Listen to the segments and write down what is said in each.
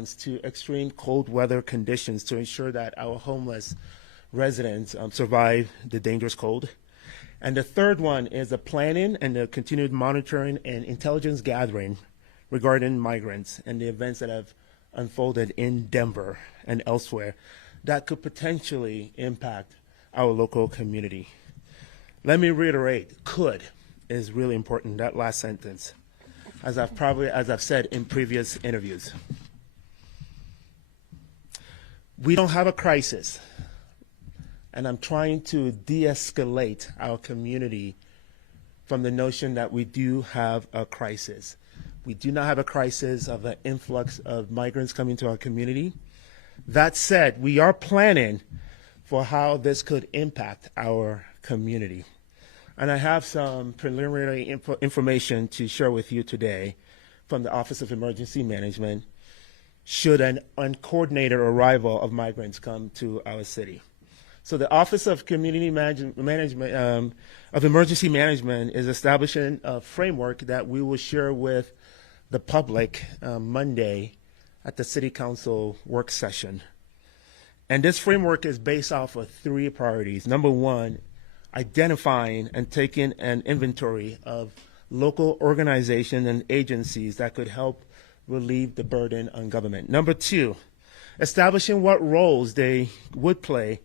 response to extreme cold weather conditions to ensure that our homeless residents survive the dangerous cold. And the third one is the planning and the continued monitoring and intelligence gathering regarding migrants and the events that have unfolded in Denver and elsewhere that could potentially impact our local community. Let me reiterate, could is really important, that last sentence, as I've said in previous interviews. We don't have a crisis, and I'm trying to de-escalate our community from the notion that we do have a crisis. We do not have a crisis of an influx of migrants coming to our community. That said, we are planning for how this could impact our community. And I have some preliminary information to share with you today from the Office of Emergency Management should an uncoordinated arrival of migrants come to our city. So the Office of Emergency Management is establishing a framework that we will share with the public Monday at the City Council work session. And this framework is based off of three priorities. Number one, identifying and taking an inventory of local organizations and agencies that could help relieve the burden on government. Number two, establishing what roles they would play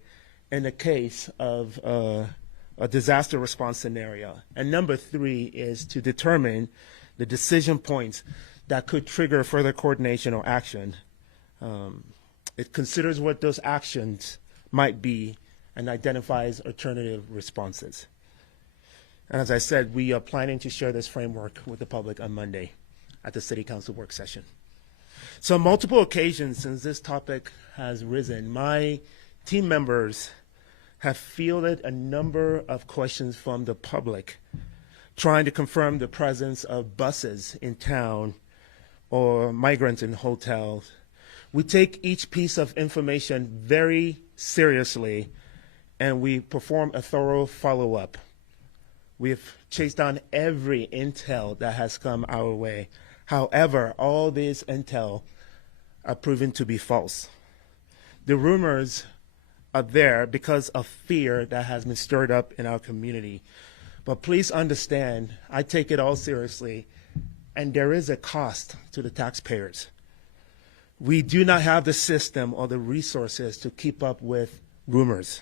in the case of a disaster response scenario. And number three is to determine the decision points that could trigger further coordination or action. It considers what those actions might be and identifies alternative responses. And as I said, we are planning to share this framework with the public on Monday at the City Council work session. So on multiple occasions since this topic has risen, my team members have fielded a number of questions from the public trying to confirm the presence of buses in town or migrants in hotels. We take each piece of information very seriously and we perform a thorough follow-up. We've chased down every intel that has come our way. However, all these intel are proven to be false. The rumors are there because of fear that has been stirred up in our community. But please understand, I take it all seriously, and there is a cost to the taxpayers. We do not have the system or the resources to keep up with rumors.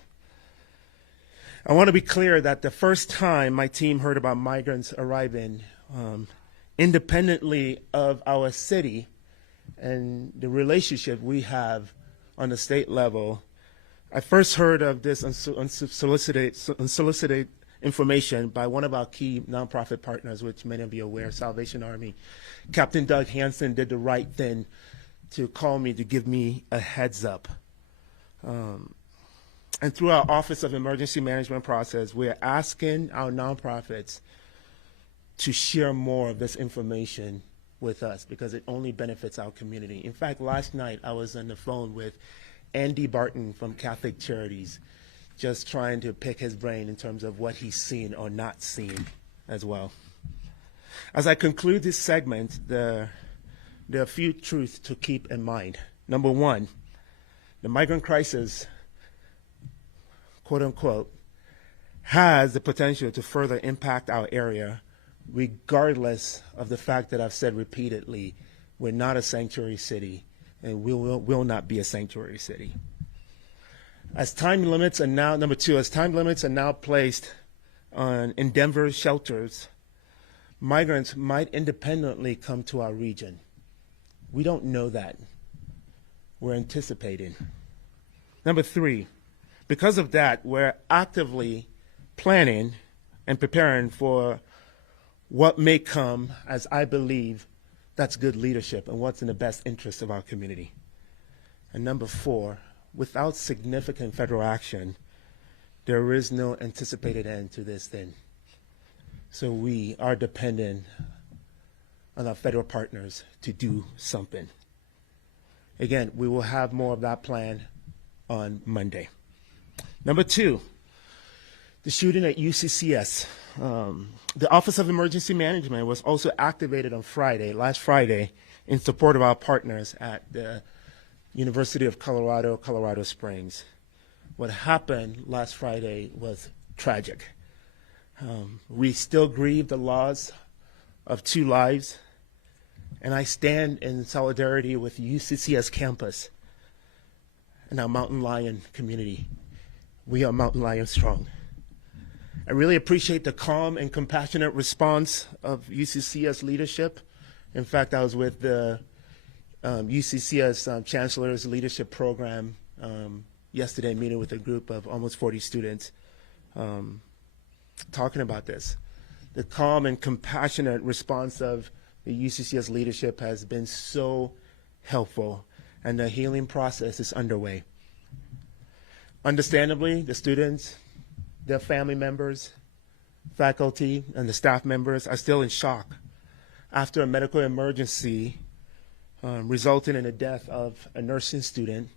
I want to be clear that the first time my team heard about migrants arriving independently of our city and the relationship we have on the state level, I first heard of this unsolicited information by one of our key nonprofit partners, which many of you are aware, Salvation Army. Captain Doug Hansen did the right thing to call me to give me a heads up. And through our Office of Emergency Management process, we're asking our nonprofits to share more of this information with us because it only benefits our community. In fact, last night I was on the phone with Andy Barton from Catholic Charities, just trying to pick his brain in terms of what he's seen or not seen as well. As I conclude this segment, there are a few truths to keep in mind. Number one, the migrant crisis, quote unquote, has the potential to further impact our area, regardless of the fact that I've said repeatedly, we're not a sanctuary city and we will not be a sanctuary city. As time limits are now, number two, as time limits are now placed in Denver shelters, migrants might independently come to our region. We don't know that. We're anticipating. Number three, because of that, we're actively planning and preparing for what may come, as I believe that's good leadership and what's in the best interest of our community. And number four, without significant federal action, there is no anticipated end to this thing. So we are dependent on our federal partners to do something. Again, we will have more of that plan on Monday. Number two, the shooting at UCCS. The Office of Emergency Management was also activated on Friday, last Friday, in support of our partners at the University of Colorado, Colorado Springs. What happened last Friday was tragic. We still grieve the loss of 2 lives, and I stand in solidarity with UCCS campus and our Mountain Lion community. We are Mountain Lion strong. I really appreciate the calm and compassionate response of UCCS leadership. In fact, I was with the UCCS Chancellor's Leadership Program yesterday, meeting with a group of almost 40 students, talking about this. The calm and compassionate response of the UCCS leadership has been so helpful, and the healing process is underway. Understandably, the students, their family members, faculty, and the staff members are still in shock after a medical emergency resulting in the death of a nursing student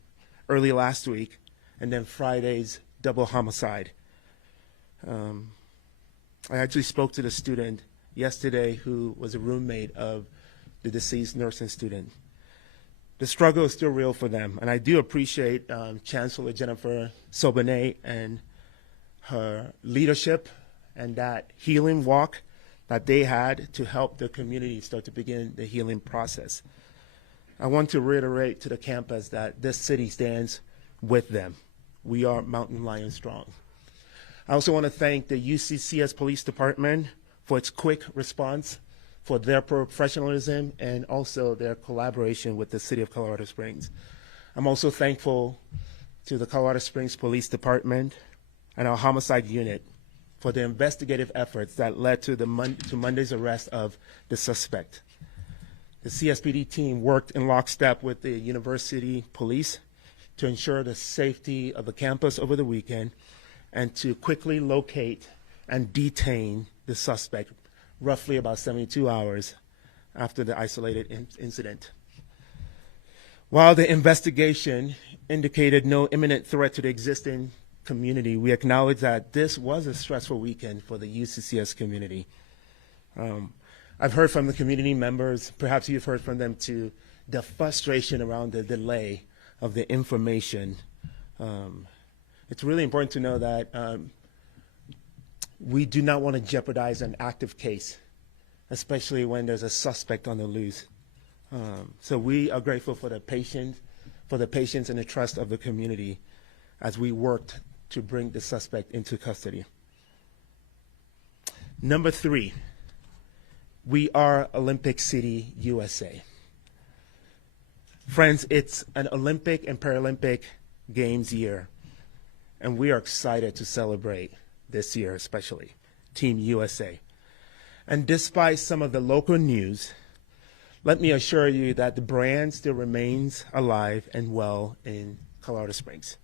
early last week, and then Friday's double homicide. I actually spoke to the student yesterday who was a roommate of the deceased nursing student. The struggle is still real for them, and I do appreciate Chancellor Jennifer Sobonet and her leadership and that healing walk that they had to help the community start to begin the healing process. I want to reiterate to the campus that this city stands with them. We are Mountain Lion strong. I also want to thank the UCCS Police Department for its quick response, for their professionalism, and also their collaboration with the City of Colorado Springs. I'm also thankful to the Colorado Springs Police Department and our homicide unit for the investigative efforts that led to Monday's arrest of the suspect. The CSPD team worked in lockstep with the university police to ensure the safety of the campus over the weekend and to quickly locate and detain the suspect roughly about 72 hours after the isolated incident. While the investigation indicated no imminent threat to the existing community, we acknowledge that this was a stressful weekend for the UCCS community. I've heard from the community members, perhaps you've heard from them too, the frustration around the delay of the information. It's really important to know that we do not want to jeopardize an active case, especially when there's a suspect on the loose. So we are grateful for the patience and the trust of the community as we worked to bring the suspect into custody. Number 3, we are Olympic City, USA. Friends, it's an Olympic and Paralympic Games year, and we are excited to celebrate this year, especially Team USA. And despite some of the local news, let me assure you that the brand still remains alive and well in Colorado Springs.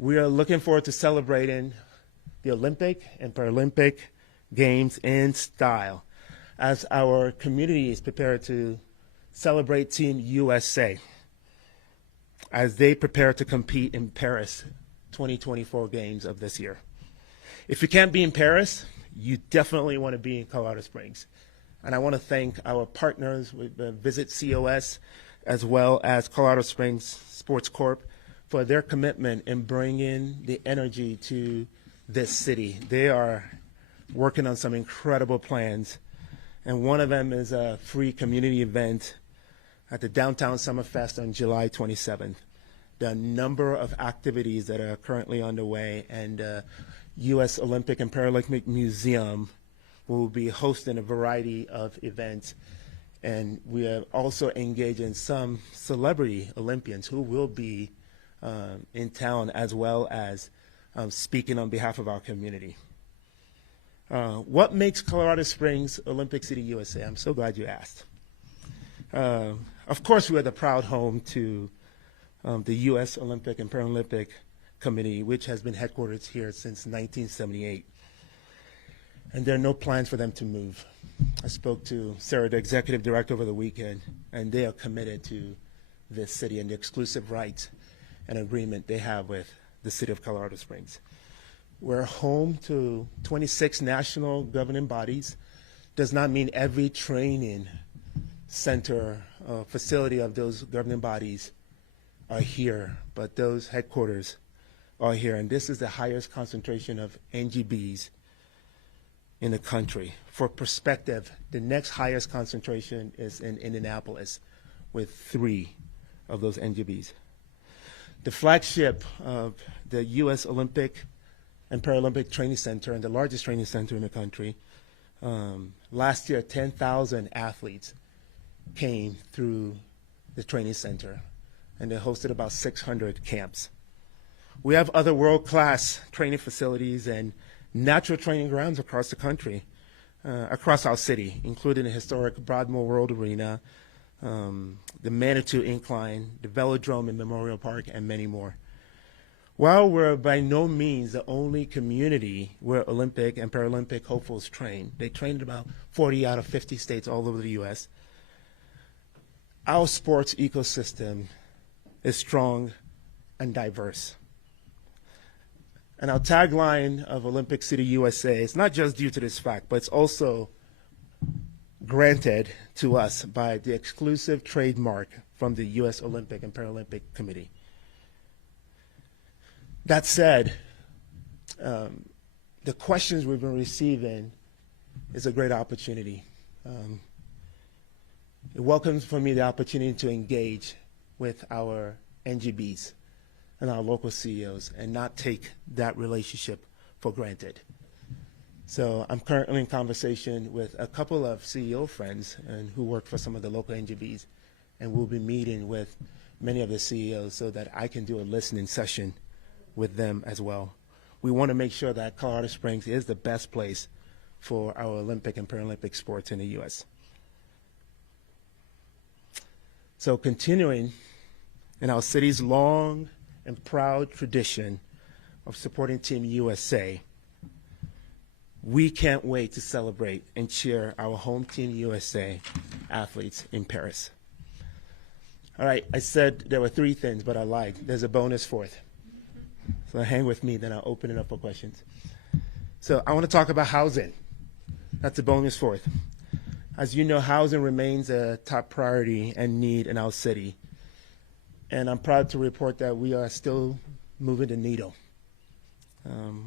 We are looking forward to celebrating the Olympic and Paralympic Games in style as our community is prepared to celebrate Team USA as they prepare to compete in Paris 2024 Games of this year. If you can't be in Paris, you definitely want to be in Colorado Springs. And I want to thank our partners with Visit COS as well as Colorado Springs Sports Corp for their commitment in bringing the energy to this city. They are working on some incredible plans, and one of them is a free community event at the Downtown Summerfest on July 27th. The number of activities that are currently underway, and U.S. Olympic and Paralympic Museum will be hosting a variety of events. And we are also engaged in some celebrity Olympians who will be in town, as well as speaking on behalf of our community. What makes Colorado Springs Olympic City, USA? I'm so glad you asked. Of course, we are the proud home to the U.S. Olympic and Paralympic Committee, which has been headquartered here since 1978. And there are no plans for them to move. I spoke to Sarah, the executive director, over the weekend, and they are committed to this city and the exclusive rights and agreement they have with the city of Colorado Springs. We're home to 26 national governing bodies. Does not mean every training center facility of those governing bodies are here, but those headquarters are here. And this is the highest concentration of NGBs in the country. For perspective, the next highest concentration is in Indianapolis with 3 of those NGBs. The flagship of the U.S. Olympic and Paralympic Training Center, and the largest training center in the country, last year 10,000 athletes came through the training center, and they hosted about 600 camps. We have other world-class training facilities and natural training grounds across the country, across our city, including the historic Broadmoor World Arena, the Manitou Incline, the Velodrome in Memorial Park, and many more. While we're by no means the only community where Olympic and Paralympic hopefuls train, they train in about 40 out of 50 states all over the U.S., our sports ecosystem is strong and diverse. And our tagline of Olympic City USA is not just due to this fact, but it's also granted to us by the exclusive trademark from the U.S. Olympic and Paralympic Committee. That said, the questions we've been receiving is a great opportunity. It welcomes for me the opportunity to engage with our NGBs and our local CEOs and not take that relationship for granted. So I'm currently in conversation with a couple of CEO friends and who work for some of the local NGBs, and we'll be meeting with many of the CEOs so that I can do a listening session with them as well. We want to make sure that Colorado Springs is the best place for our Olympic and Paralympic sports in the U.S. So continuing in our city's long and proud tradition of supporting Team USA, we can't wait to celebrate and cheer our home Team USA athletes in Paris. All right, I said there were 3 things, but I lied. There's a bonus 4th. So hang with me, then I'll open it up for questions. So I want to talk about housing. That's a bonus 4th. As you know, housing remains a top priority and need in our city. And I'm proud to report that we are still moving the needle.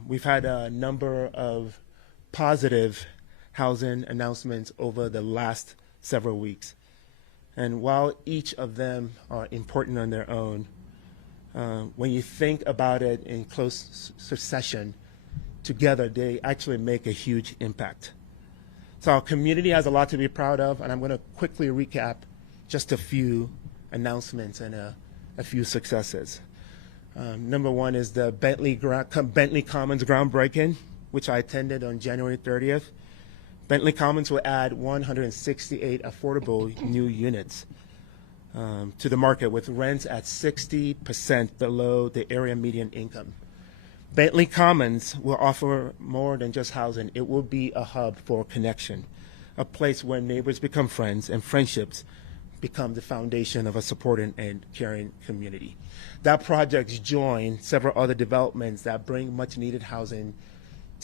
We've had a number of positive housing announcements over the last several weeks. And while each of them are important on their own, when you think about it in close succession, together they actually make a huge impact. So our community has a lot to be proud of, and I'm going to quickly recap just a few announcements and a few successes. Number 1 is the Bentley Commons groundbreaking, which I attended on January 30th. Bentley Commons will add 168 affordable new units to the market with rents at 60% below the area median income. Bentley Commons will offer more than just housing. It will be a hub for connection, a place where neighbors become friends and friendships become the foundation of a supporting and caring community. That project joins several other developments that bring much needed housing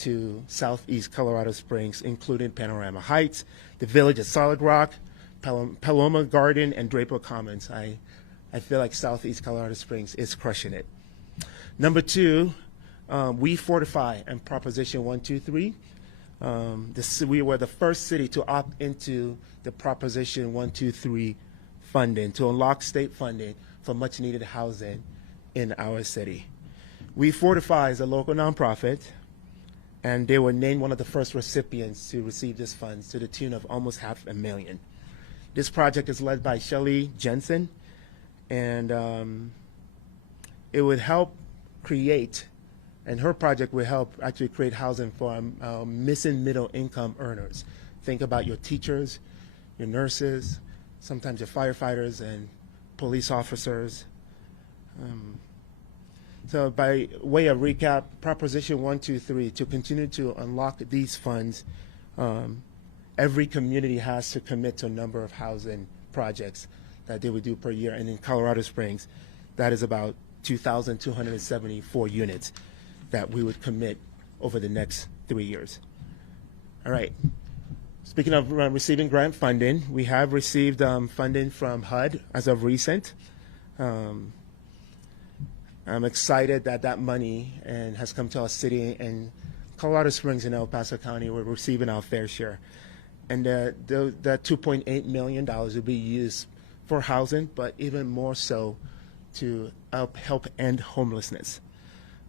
to southeast Colorado Springs, including Panorama Heights, the Village at Solid Rock, Paloma Garden, and Draper Commons. I feel like southeast Colorado Springs is crushing it. Number 2, we fortify and Proposition 123. We were the first city to opt into the Proposition 123 funding to unlock state funding for much needed housing in our city. We Fortify is a local nonprofit, and they were named one of the first recipients to receive this funds to the tune of almost $500,000. This project is led by Shelley Jensen, and it would help create, and her project will help actually create housing for missing middle income earners. Think about your teachers, your nurses, sometimes your firefighters and police officers. So by way of recap, Proposition 123, to continue to unlock these funds, every community has to commit to a number of housing projects that they would do per year. And in Colorado Springs, that is about 2,274 units that we would commit over the next 3 years. All right. Speaking of receiving grant funding, we have received funding from HUD as of recent. I'm excited that that money has come to our city, and Colorado Springs and El Paso County, we're receiving our fair share. And that $2.8 million will be used for housing, but even more so to help end homelessness.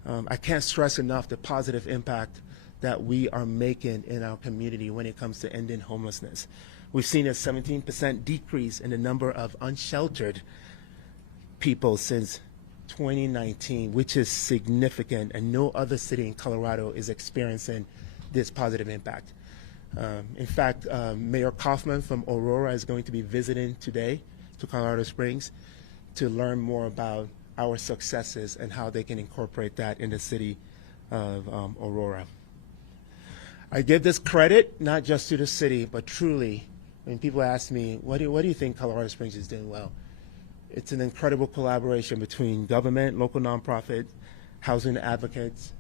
I can't stress enough the positive impact that we are making in our community when it comes to ending homelessness. We've seen a 17% decrease in the number of unsheltered people since 2019, which is significant, and no other city in Colorado is experiencing this positive impact. In fact, Mayor Kaufman from Aurora is going to be visiting today to Colorado Springs to learn more about our successes and how they can incorporate that in the city of Aurora. I give this credit not just to the city, but truly, when people ask me, what do you think Colorado Springs is doing well? It's an incredible collaboration between government, local nonprofit, housing advocates,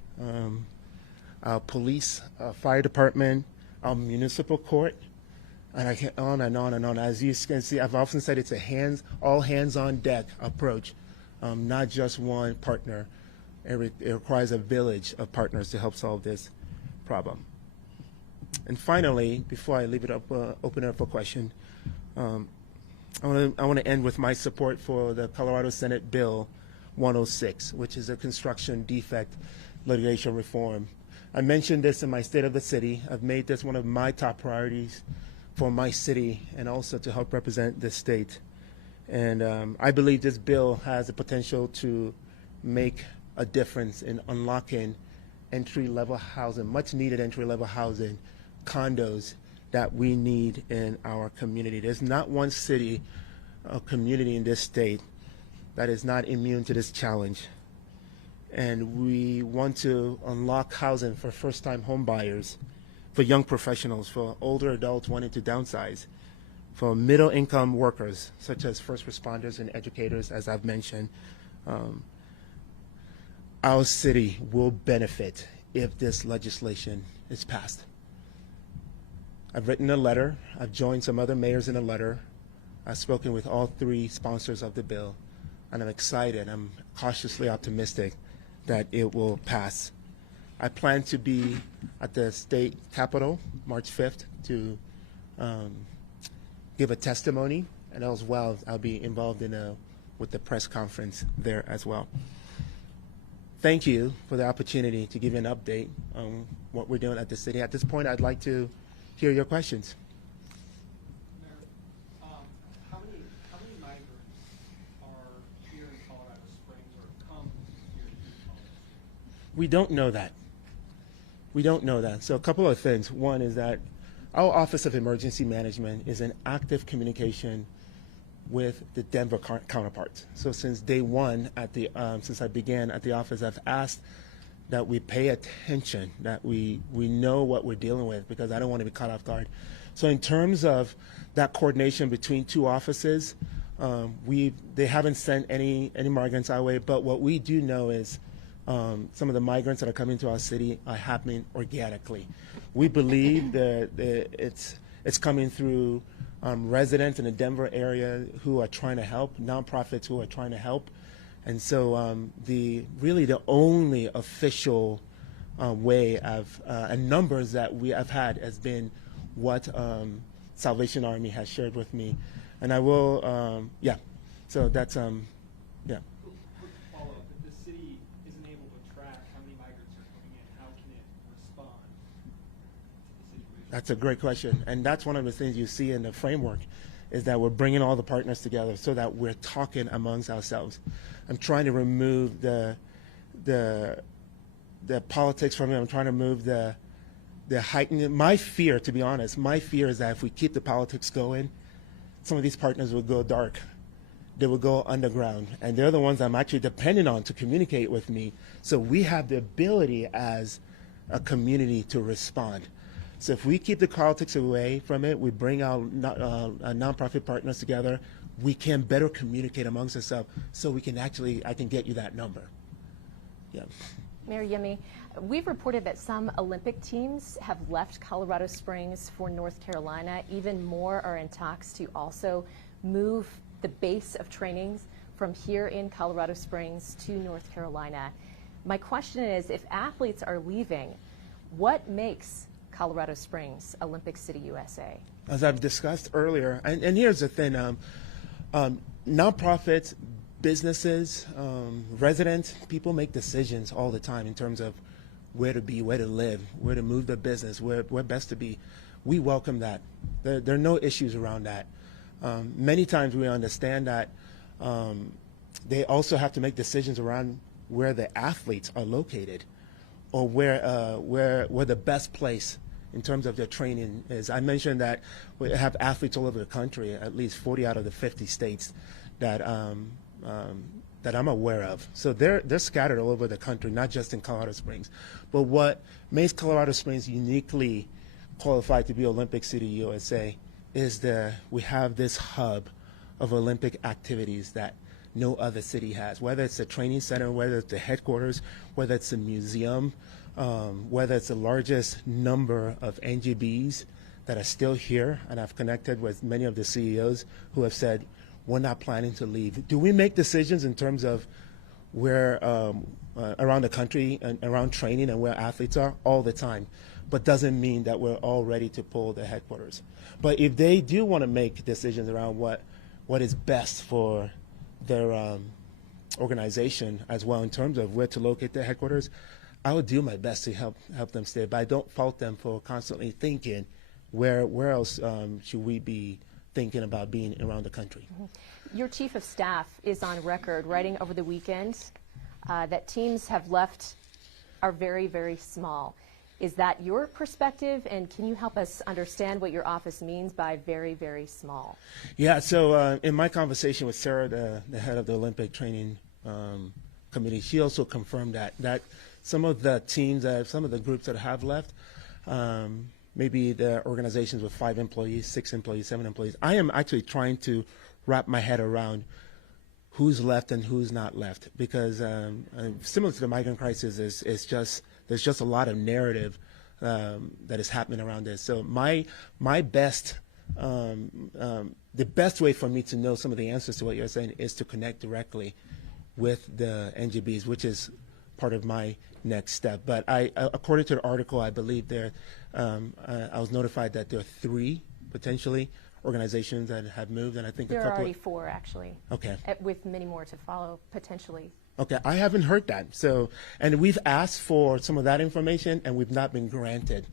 our police, fire department, our municipal court, and I can on and on and on. As you can see, I've often said it's a all hands on deck approach, not just one partner. It requires a village of partners to help solve this problem. And finally, before I leave it up, open it up for question, I want to end with my support for the Colorado Senate Bill 106, which is a construction defect litigation reform. I mentioned this in my State of the City. I've made this one of my top priorities for my city and also to help represent the state. And I believe this bill has the potential to make a difference in unlocking entry-level housing, much-needed entry-level housing, condos that we need in our community. There's not one city or community in this state that is not immune to this challenge. And we want to unlock housing for first-time home buyers, for young professionals, for older adults wanting to downsize, for middle-income workers, such as first responders and educators, as I've mentioned. Our city will benefit if this legislation is passed. I've written a letter. I've joined some other mayors in a letter. I've spoken with all three sponsors of the bill, and I'm excited. I'm cautiously optimistic that it will pass. I plan to be at the state capitol March 5th to give a testimony, and as well, I'll be involved with the press conference there as well. Thank you for the opportunity to give you an update on what we're doing at the city. At this point, I'd like to hear your questions. Mayor, how many migrants are here in Colorado Springs or come here to Colorado Springs? We don't know that. We don't know that. So a couple of things. One is that our Office of Emergency Management is in active communication with the Denver counterparts. So since day one, since I began at the office, I've asked that we pay attention, that we know what we're dealing with, because I don't want to be caught off guard. So in terms of that coordination between two offices, they haven't sent any migrants our way, but what we do know is some of the migrants that are coming to our city are happening organically. We believe that it's coming through residents in the Denver area who are trying to help, nonprofits who are trying to help. And so really the only official way of and numbers that we have had has been what Salvation Army has shared with me. And I will, so that's, yeah. Quick follow-up. If the city isn't able to track how many migrants are coming in, how can it respond to the situation? That's a great question. And that's one of the things you see in the framework, is that we're bringing all the partners together so that we're talking amongst ourselves. I'm trying to remove the politics from it. I'm trying to remove the heightened. My fear, to be honest, my fear is that if we keep the politics going, some of these partners will go dark. They will go underground. And they're the ones I'm actually depending on to communicate with me. So we have the ability as a community to respond. So if we keep the politics away from it, we bring our nonprofit partners together, we can better communicate amongst ourselves so we can I can get you that number. Yeah. Mayor Yemi, we've reported that some Olympic teams have left Colorado Springs for North Carolina. Even more are in talks to also move the base of trainings from here in Colorado Springs to North Carolina. My question is, if athletes are leaving, what makes Colorado Springs Olympic City, USA? As I've discussed earlier, and here's the thing, nonprofits, businesses, residents, people make decisions all the time in terms of where to be, where to live, where to move their business, where best to be. We welcome that. There are no issues around that. Many times we understand that they also have to make decisions around where the athletes are located, or where the best place in terms of their training is. I mentioned that we have athletes all over the country, at least 40 out of the 50 states that that I'm aware of. So they're scattered all over the country, not just in Colorado Springs. But what makes Colorado Springs uniquely qualified to be Olympic City, USA, is we have this hub of Olympic activities that no other city has, whether it's a training center, whether it's the headquarters, whether it's a museum, whether it's the largest number of NGBs that are still here. And I've connected with many of the CEOs who have said, we're not planning to leave. Do we make decisions in terms of where around the country and around training and where athletes are? All the time, but doesn't mean that we're all ready to pull the headquarters. But if they do want to make decisions around what is best for their organization as well in terms of where to locate their headquarters, I would do my best to help them stay. But I don't fault them for constantly thinking where else should we be thinking about being around the country. Mm-hmm. Your chief of staff is on record writing over the weekend that teams have left are very, very small. Is that your perspective, and can you help us understand what your office means by very, very small? Yeah, so in my conversation with Sarah, the head of the Olympic Training Committee, she also confirmed that some of the teams, some of the groups that have left, maybe the organizations with 5 employees, 6 employees, 7 employees. I am actually trying to wrap my head around who's left and who's not left, because similar to the migrant crisis, there's just a lot of narrative that is happening around this. So my best, the best way for me to know some of the answers to what you're saying is to connect directly with the NGBs, which is part of my next step. But according to the article, I believe I was notified that there are 3 potentially organizations that have moved, and I think there are already 4 actually. Okay. With many more to follow potentially. Okay, I haven't heard that. So, and we've asked for some of that information, and we've not been granted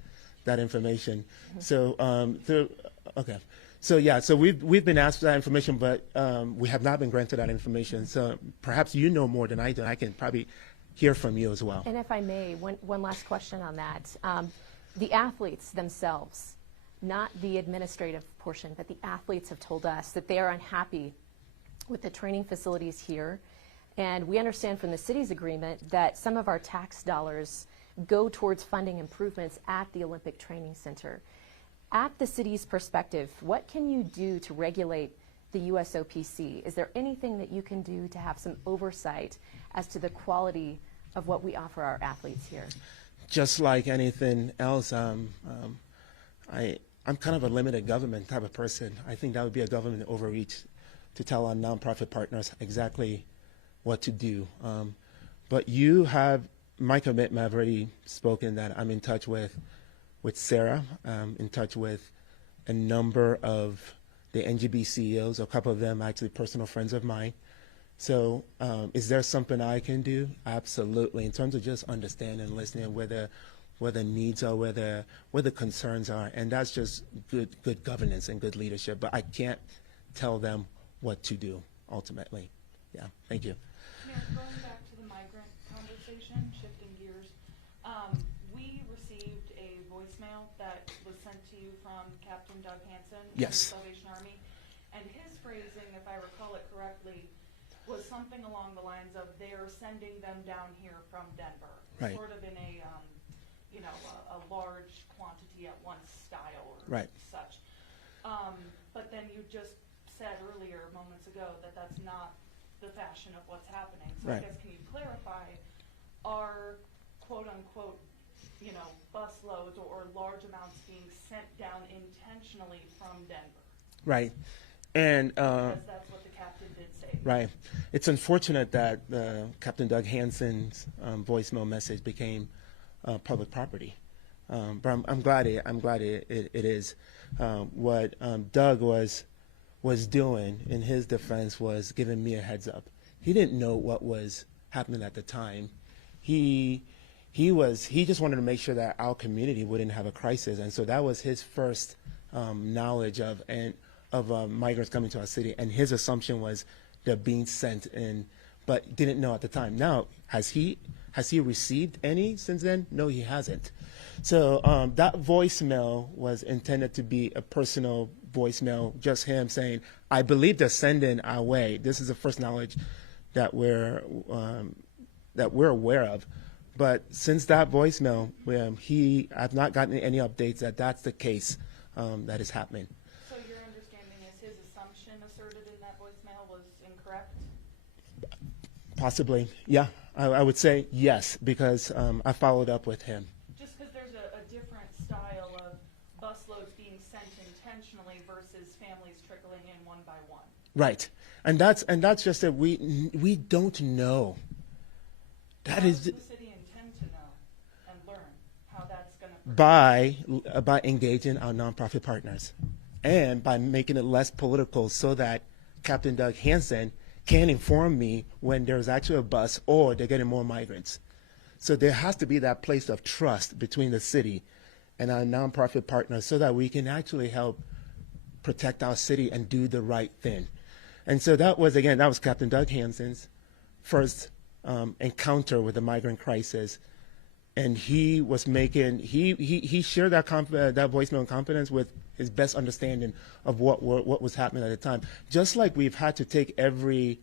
that information. Mm-hmm. So, okay. So yeah, so we've been asked for that information, but we have not been granted that information. So perhaps you know more than I do. I can probably hear from you as well. And if I may, one last question on that. The athletes themselves, not the administrative portion, but the athletes have told us that they are unhappy with the training facilities here. And we understand from the city's agreement that some of our tax dollars go towards funding improvements at the Olympic Training Center. At the city's perspective, what can you do to regulate the USOPC? Is there anything that you can do to have some oversight as to the quality of what we offer our athletes here? Just like anything else, I'm kind of a limited government type of person. I think that would be a government overreach to tell our nonprofit partners exactly what to do. But you have my commitment. I've already spoken that I'm in touch with Sarah, in touch with a number of the NGB CEOs, a couple of them actually personal friends of mine. So is there something I can do? Absolutely. In terms of just understanding and listening where the needs are, where the concerns are, and that's just good governance and good leadership. But I can't tell them what to do ultimately. Yeah, thank you. Mayor, going back to the migrant conversation, shifting gears, we received a voicemail that was sent to you from Captain Doug Hansen Yes. of the Salvation Army, and his phrasing, if I recall it correctly, was something along the lines of they're sending them down here from Denver, Right. sort of in a a large quantity at once style or Right. such. But then you just said earlier, moments ago, that that's not the fashion of what's happening. So Right. I guess, can you clarify, are quote-unquote, bus loads or large amounts being sent down intentionally from Denver. Right. And Because that's what the captain did say. right. It's unfortunate that Captain Doug Hansen's voicemail message became public property. But I'm glad it is. What Doug was doing in his defense was giving me a heads up. He didn't know what was happening at the time. He just wanted to make sure that our community wouldn't have a crisis, and so that was his first knowledge of migrants coming to our city. And his assumption was they're being sent in, but didn't know at the time. Now, has he received any since then? No, he hasn't. So that voicemail was intended to be a personal voicemail, just him saying, "I believe they're sending our way." This is the first knowledge that we're aware of. But since that voicemail, I've not gotten any updates that that's the case that is happening. So your understanding is his assumption asserted in that voicemail was incorrect? Possibly, yeah. I would say yes, because I followed up with him. Just because there's a different style of busloads being sent intentionally versus families trickling in one by one. Right, and that's just that we don't know. That How is does the city intend to know and learn how that's going to by engaging our nonprofit partners, and by making it less political, so that Captain Doug Hansen can inform me when there's actually a bus or they're getting more migrants. So there has to be that place of trust between the city and our nonprofit partners, so that we can actually help protect our city and do the right thing. And so that was Captain Doug Hansen's first encounter with the migrant crisis, and he was making he shared that voicemail in confidence with his best understanding of what was happening at the time. Just like we've had to take every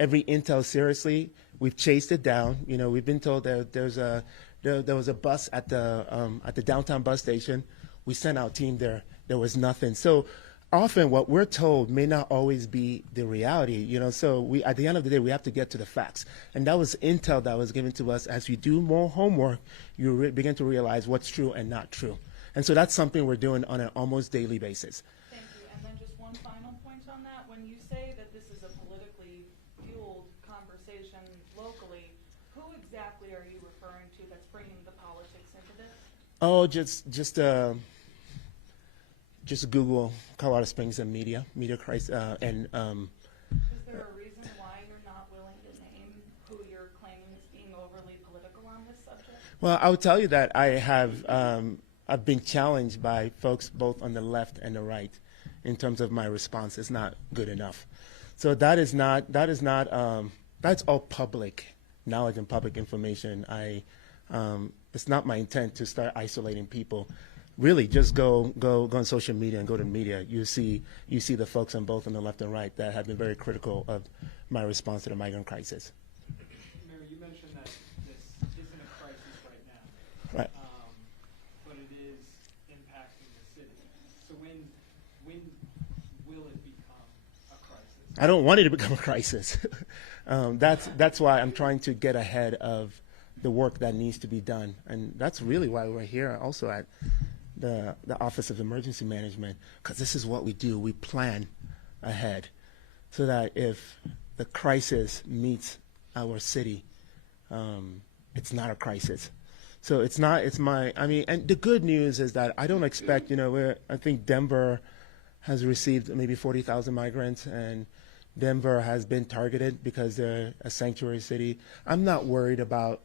intel seriously, we've chased it down. We've been told that there was a bus at the downtown bus station. We sent our team there. There was nothing. So often what we're told may not always be the reality, so at the end of the day, we have to get to the facts. And that was intel that was given to us. As you do more homework, you begin to realize what's true and not true. And so that's something we're doing on an almost daily basis. Thank you. And then just one final point on that. When you say that this is a politically fueled conversation locally, who exactly are you referring to that's bringing the politics into this? Oh, just Google Colorado Springs and media crisis, and Is there a reason why you're not willing to name who you're claiming is being overly political on this subject? well, I would tell you that I've been challenged by folks both on the left and the right in terms of my response is not good enough. So that's all public knowledge and public information. It's not my intent to start isolating people. Really, just go on social media and go to the media. You see the folks on both on the left and right that have been very critical of my response to the migrant crisis. Mayor, you mentioned that this isn't a crisis right now. Right. But it is impacting the city. So when will it become a crisis? I don't want it to become a crisis. That's why I'm trying to get ahead of the work that needs to be done, and that's really why we're here also at the Office of Emergency Management, because this is what we do. We plan ahead so that if the crisis meets our city, it's not a crisis. So and the good news is that I don't expect, I think Denver has received maybe 40,000 migrants, and Denver has been targeted because they're a sanctuary city. I'm not worried about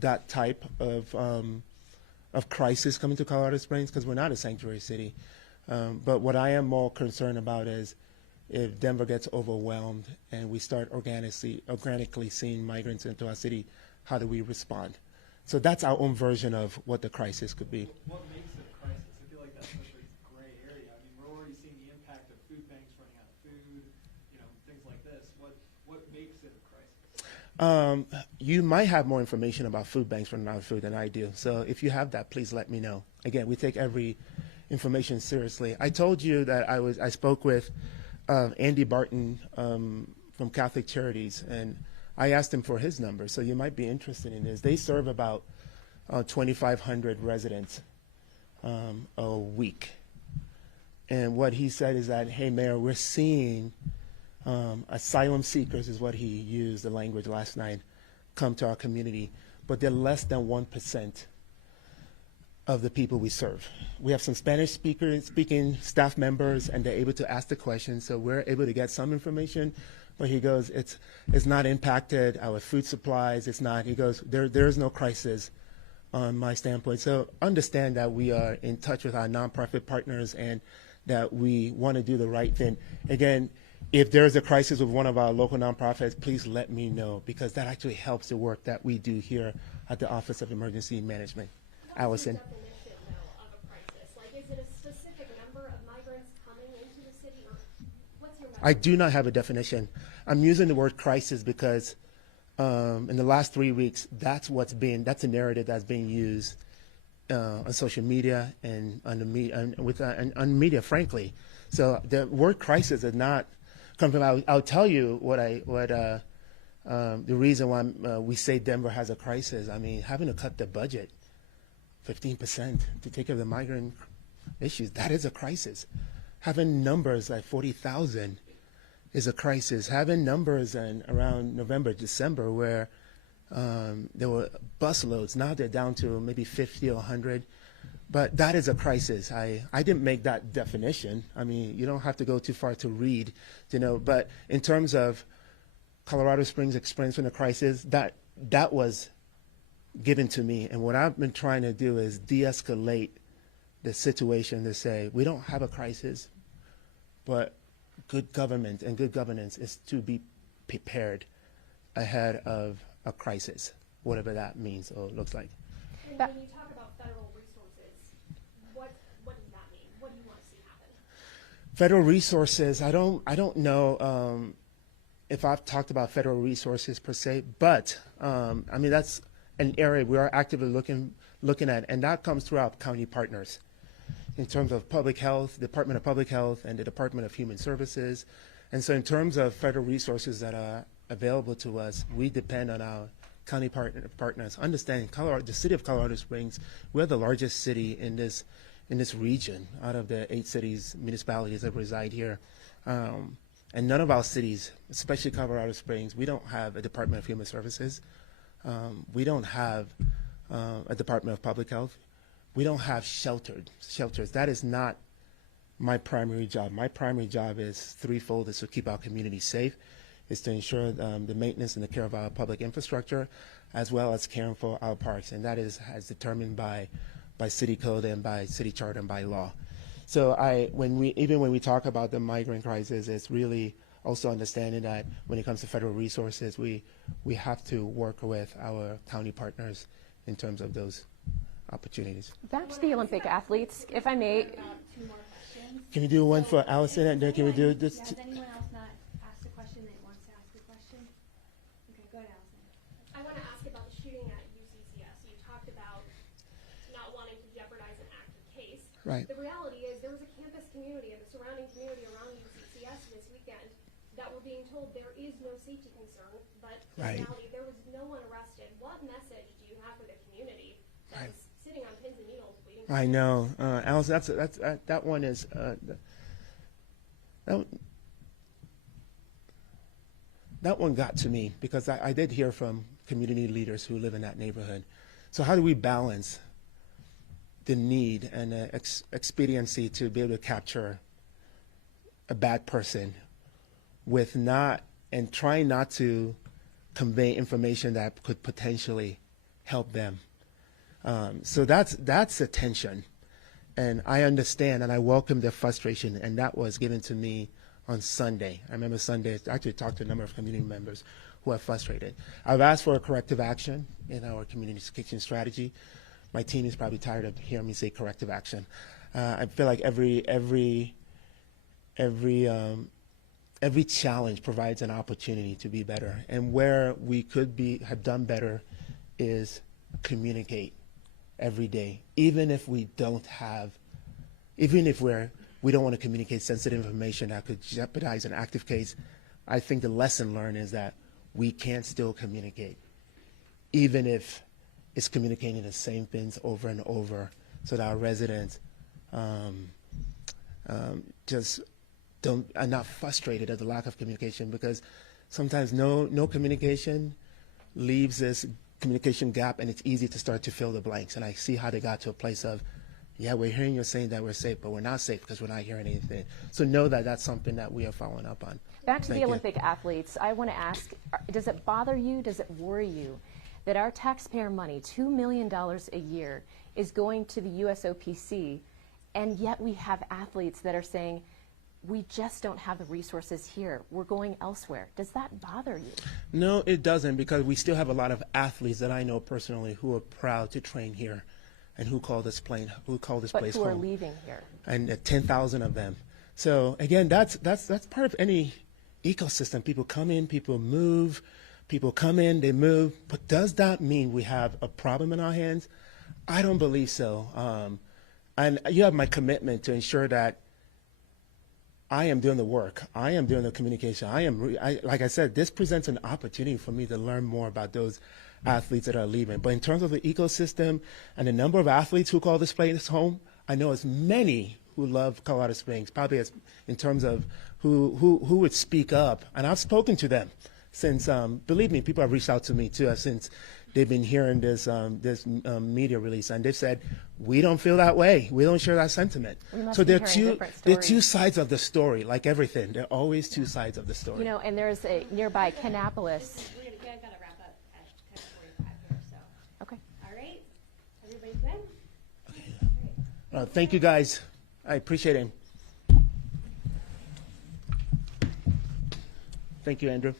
that type of crisis coming to Colorado Springs, because we're not a sanctuary city. But what I am more concerned about is if Denver gets overwhelmed and we start organically seeing migrants into our city, how do we respond? So that's our own version of what the crisis could be. What makes it a crisis? I feel like that's such a gray area. I mean, we're already seeing the impact of food banks running out of food, things like this. What makes it a crisis? You might have more information about food banks running out of food than I do. So if you have that, please let me know. Again, we take every information seriously. I told you that I spoke with Andy Barton from Catholic Charities, and I asked him for his number, so you might be interested in this. They serve about 2,500 residents a week. And what he said is that, hey, Mayor, we're seeing asylum seekers, is what he used, the language last night, come to our community, but they're less than 1% of the people we serve. We have some Spanish speaking staff members, and they're able to ask the questions, so we're able to get some information. But he goes, it's not impacted our food supplies. It's not. He goes, there is no crisis on my standpoint. So understand that we are in touch with our nonprofit partners and that we want to do the right thing. Again, if there is a crisis with one of our local nonprofits, please let me know, because that actually helps the work that we do here at the Office of Emergency Management. Allison. What's the definition, though, of a crisis? Like, is it a specific number of migrants coming into the city, or what's your I do not have a definition. I'm using the word crisis because in the last 3 weeks, that's a narrative that's being used on social media and on the media, and on media, frankly. So the word crisis is not coming from. I'll tell you the reason why we say Denver has a crisis. I mean, having to cut the budget 15% to take care of the migrant issues, that is a crisis. Having numbers like 40,000 is a crisis. Having numbers around November, December, where there were busloads, now they're down to maybe 50 or 100. But that is a crisis. I didn't make that definition. I mean, you don't have to go too far to read to know. But in terms of Colorado Springs' experience in a crisis, that was given to me. And what I've been trying to do is de-escalate the situation to say, we don't have a crisis, but good government and good governance is to be prepared ahead of a crisis, whatever that means or looks like. And when you talk about federal resources, what does that mean? What do you want to see happen? Federal resources, I don't know if I've talked about federal resources per se, but I mean, that's an area we are actively looking at, and that comes through our county partners in terms of public health, Department of Public Health, and the Department of Human Services. And so in terms of federal resources that are available to us, we depend on our county partners. Understanding the city of Colorado Springs, we're the largest city in this region out of the 8 municipalities that reside here. And none of our cities, especially Colorado Springs, we don't have a Department of Human Services. We don't have a Department of Public Health. We don't have shelters. That is not my primary job. My primary job is threefold: is to keep our community safe, is to ensure the maintenance and the care of our public infrastructure, as well as caring for our parks, and that is as determined by city code and by city charter and by law. So when we talk about the migrant crisis, it's really also understanding that when it comes to federal resources, we have to work with our county partners in terms of those opportunities. Back to the Olympic athletes, if I may. About 2 more questions. Can we do one for Allison, and then can we do this? Has anyone else not asked a question that wants to ask a question? Okay, go ahead, Allison. I want to ask about the shooting at UCCS. You talked about not wanting to jeopardize an active case. Right. The reality is there was a campus community and the surrounding community around UCCS this weekend that were being told there is no safety concern, but in Right. reality there was no one arrested. What message do you have for the community that is sitting on pins and needles waiting for I know, Allison. That one is that one got to me because I did hear from community leaders who live in that neighborhood. So how do we balance the need and the expediency to be able to capture a bad person with trying not to convey information that could potentially help them? So that's a tension, and I understand and I welcome their frustration, and that was given to me on Sunday. I remember Sunday, I actually talked to a number of community members who are frustrated. I've asked for a corrective action in our communication strategy. My team is probably tired of hearing me say corrective action. I feel like every challenge provides an opportunity to be better, and where we could have done better is communicate every day, even if we don't want to communicate sensitive information that could jeopardize an active case. I think the lesson learned is that we can still communicate, even if it's communicating the same things over and over, so that our residents just are not frustrated at the lack of communication, because sometimes no communication leaves this communication gap, and it's easy to start to fill the blanks. And I see how they got to a place of, yeah, we're hearing you saying that we're safe, but we're not safe because we're not hearing anything. So know that that's something that we are following up on. Back to Thank the you. Olympic athletes, I want to ask, does it bother you, does it worry you that our taxpayer money, $2 million a year, is going to the USOPC, and yet we have athletes that are saying, we just don't have the resources here, we're going elsewhere? Does that bother you? No, it doesn't, because we still have a lot of athletes that I know personally who are proud to train here and who call this place But place who are home. leaving here? And 10,000 of them. So again, that's part of any ecosystem. People come in, people move, people come in, they move. But does that mean we have a problem in our hands? I don't believe so. And you have my commitment to ensure that I am doing the work. I am doing the communication. Like I said, this presents an opportunity for me to learn more about those athletes that are leaving. But in terms of the ecosystem and the number of athletes who call this place home, I know as many who love Colorado Springs, probably as in terms of who would speak up. And I've spoken to them since, believe me, people have reached out to me too since they've been hearing this media release, and they've said, we don't feel that way. We don't share that sentiment. We must So be there are hearing two different there are two stories. sides of the story, like everything. There are always two sides of the story. You know, and there's a nearby Kannapolis. We gotta wrap up at 10:45 here, so. Okay. All right, everybody good? Thank you, guys. I appreciate it. Thank you, Andrew.